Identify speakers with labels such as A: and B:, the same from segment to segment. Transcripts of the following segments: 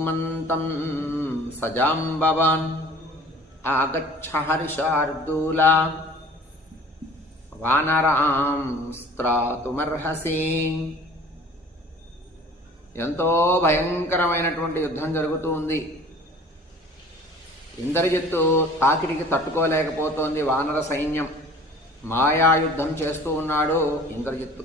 A: మంతం సజాంబవాన్ ఆగచ్చ హర్షార్దూలా వానరాం స్త్రాతుమర్హసి. ఎంతో భయంకరమైనటువంటి యుద్ధం జరుగుతూ ఉంది. ఇంద్రజిత్తు తాకిడికి తట్టుకోలేకపోతోంది వానర సైన్యం. మాయాయుద్ధం చేస్తూ ఉన్నాడు ఇంద్రజిత్తు.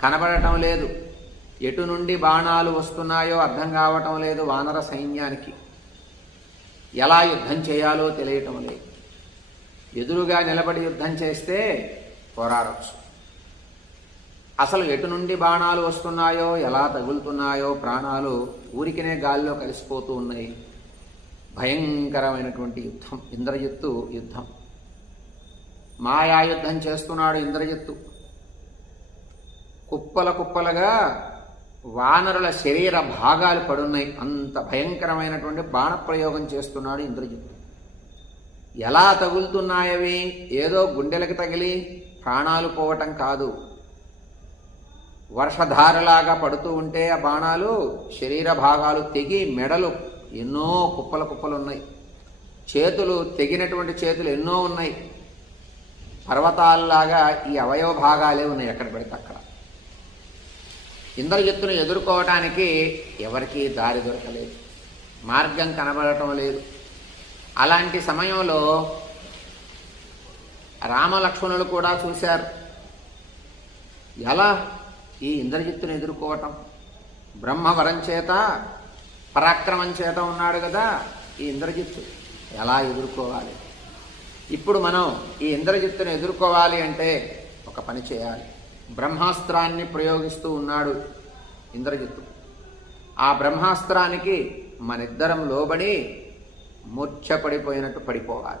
A: కనబడటం లేదు. ఎటు నుండి బాణాలు వస్తున్నాయో అర్థం కావటం లేదు వానర సైన్యానికి. ఎలా యుద్ధం చేయాలో తెలియటం లేదు. ఎదురుగా నిలబడి యుద్ధం చేస్తే పోరాడచ్చు. అసలు ఎటు నుండి బాణాలు వస్తున్నాయో ఎలా తగులుతున్నాయో ప్రాణాలు ఊరికినే గాలిలో కలిసిపోతూ ఉన్నాయి. భయంకరమైనటువంటి యుద్ధం ఇంద్రజిత్తు యుద్ధం. మాయా యుద్ధం చేస్తున్నాడు ఇంద్రజిత్తు. కుప్పల కుప్పలుగా వానరుల శరీర భాగాలు పడున్నాయి. అంత భయంకరమైనటువంటి బాణప్రయోగం చేస్తున్నాడు ఇంద్రజిత్తు. ఎలా తగులుతున్నాయవి? ఏదో గుండెలకు తగిలి ప్రాణాలు పోవటం కాదు. వర్షధారలాగా పడుతూ ఉంటే ఆ బాణాలు శరీర భాగాలు తెగి మెడలు ఎన్నో కుప్పల కుప్పలు ఉన్నాయి చేతులు తెగినటువంటి చేతులు ఎన్నో ఉన్నాయి. పర్వతాలలాగా ఈ అవయవ భాగాలే ఉన్నాయి ఎక్కడ పెడితే అక్కడ. ఇంద్రజిత్తును ఎదుర్కోవటానికి ఎవరికీ దారి దొరకలేదు. మార్గం కనబడటం లేదు. అలాంటి సమయంలో రామలక్ష్మణులు కూడా చూశారు. ఎలా? ఈ ఇంద్రజిత్తును ఎదుర్కోవటం. బ్రహ్మవరం చేత పరాక్రమం చేత ఉన్నాడు కదా ఈ ఇంద్రజిత్తు. ఎలా ఎదుర్కోవాలి? ఇప్పుడు మనం ఈ ఇంద్రజిత్తును ఎదుర్కోవాలి అంటే ఒక పని చేయాలి. బ్రహ్మాస్త్రాన్ని ప్రయోగిస్తూ ఉన్నాడు ఇంద్రజిత్తు. ఆ బ్రహ్మాస్త్రానికి మనిద్దరం లోబడి మూర్ఛపడిపోయినట్టు పడిపోవాలి.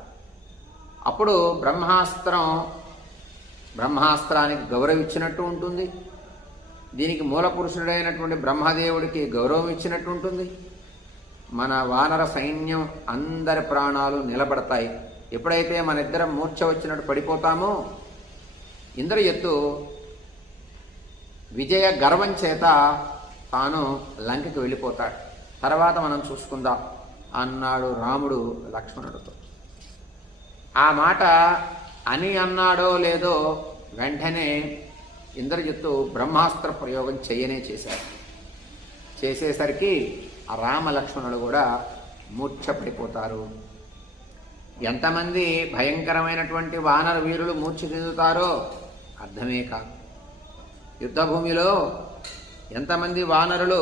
A: అప్పుడు బ్రహ్మాస్త్రం బ్రహ్మాస్త్రానికి గౌరవం ఇచ్చినట్టు ఉంటుంది. దీనికి మూల పురుషుడైనటువంటి బ్రహ్మదేవుడికి గౌరవం ఇచ్చినట్టు ఉంటుంది. మన వానర సైన్యం అందరి ప్రాణాలు నిలబడతాయి. ఎప్పుడైతే మన ఇద్దరం మూర్ఛ వచ్చినట్టు పడిపోతామో ఇంద్రయత్తు విజయ గర్వం చేత తాను లంకకి వెళ్ళిపోతాడు. తర్వాత మనం చూసుకుందాం. అన్నాడు రాముడు లక్ష్మణుడితో. ఆ మాట అని అన్నాడో లేదో వెంటనే ఇంద్రజిత్తు బ్రహ్మాస్త్ర ప్రయోగం చేయనే చేశాడు. చేసేసరికి ఆ కూడా మూర్ఛపడిపోతారు. ఎంతమంది భయంకరమైనటువంటి వానర వీరులు మూర్ఛ చెందుతారో అర్థమే కాదు. యుద్ధభూమిలో ఎంతమంది వానరులు